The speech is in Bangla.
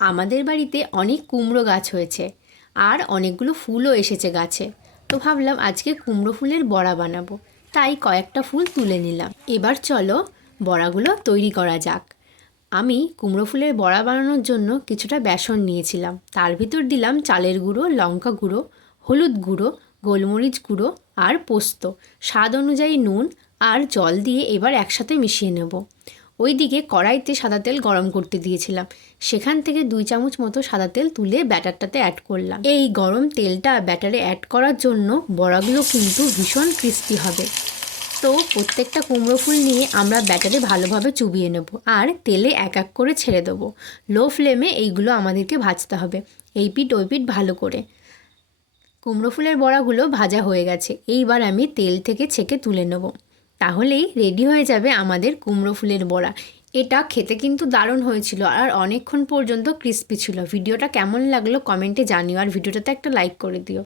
আমাদের বাড়িতে অনেক কুমড়ো গাছ হয়েছে আর অনেকগুলো ফুলও এসেছে গাছে। তো ভাবলাম আজকে কুমড়ো ফুলের বড়া বানাবো, তাই কয়েকটা ফুল তুলে নিলাম। এবার চলো বড়াগুলো তৈরি করা যাক। আমি কুমড়ো ফুলের বড়া বানানোর জন্য কিছুটা বেসন নিয়েছিলাম, তার ভিতর দিলাম চালের গুঁড়ো, লঙ্কা গুঁড়ো, হলুদ গুঁড়ো, গোলমরিচ গুঁড়ো আর পোস্ত, স্বাদ অনুযায়ী নুন আর জল দিয়ে এবার একসাথে মিশিয়ে নেব। ওইদিকে কড়াইতে সাদা তেল গরম করতে দিয়েছিলাম, সেখান থেকে 2 চামচ মতো সাদা তেল তুলে ব্যাটারটাতে অ্যাড করলাম। এই গরম তেলটা ব্যাটারে অ্যাড করার জন্য বড়াগুলো কিন্তু ভীষণ ক্রিস্পি হবে। তো প্রত্যেকটা কুমড়ো ফুল নিয়ে আমরা ব্যাটারে ভালোভাবে চুবিয়ে নেব আর তেলে এক এক করে ছেড়ে দেবো। লো ফ্লেমে এইগুলো আমাদেরকে ভাজতে হবে, এই পিঠ ওই পিঠ ভালো করে। কুমড়ো ফুলের বড়াগুলো ভাজা হয়ে গেছে, এইবার আমি তেল থেকে ছেঁকে তুলে নেব। তাহলেই রেডি হয়ে যাবে আমাদের কুমড়ো ফুলের বড়া। এটা খেতে কিন্তু দারুণ হয়েছিল আর অনেকক্ষণ পর্যন্ত ক্রিস্পি ছিল। ভিডিওটা কেমন লাগলো কমেন্টে জানিও আর ভিডিওটাতে একটা লাইক করে দিও।